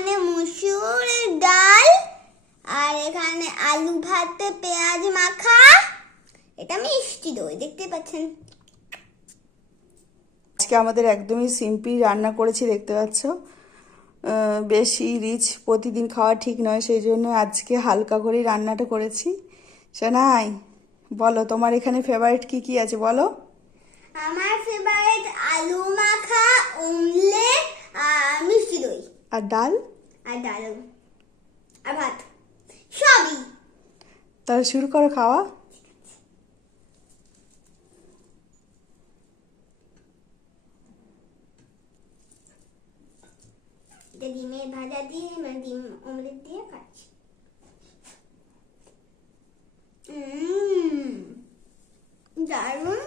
এখানে মসুরের ডাল, আর এখানে আলু ভাতে পেঁয়াজ মাখা, এটা মিষ্টি দই দেখতে পাচ্ছেন। আজকে আমাদের একদমই সিম্পল রান্না করেছি, দেখতে পাচ্ছ। বেশি রিচ প্রতিদিন খাওয়া ঠিক নয়, সেই জন্য আজকে হালকা করেই রান্নাটা করেছি। শোনাই, বলো তোমার এখানে ফেভারিট কি কি আছে বলো। আমার ফেভারিট আলু মাখা, অমলেট, আর মিষ্টি দই, আর ডাল, আর ডাল, আর ভাত, সবই। তাহলে শুরু করো খাওয়া। এটা ডিমের ভাজা দিয়ে, মানে ডিম অমলেট দিয়ে খাচ্ছি। দারুণ।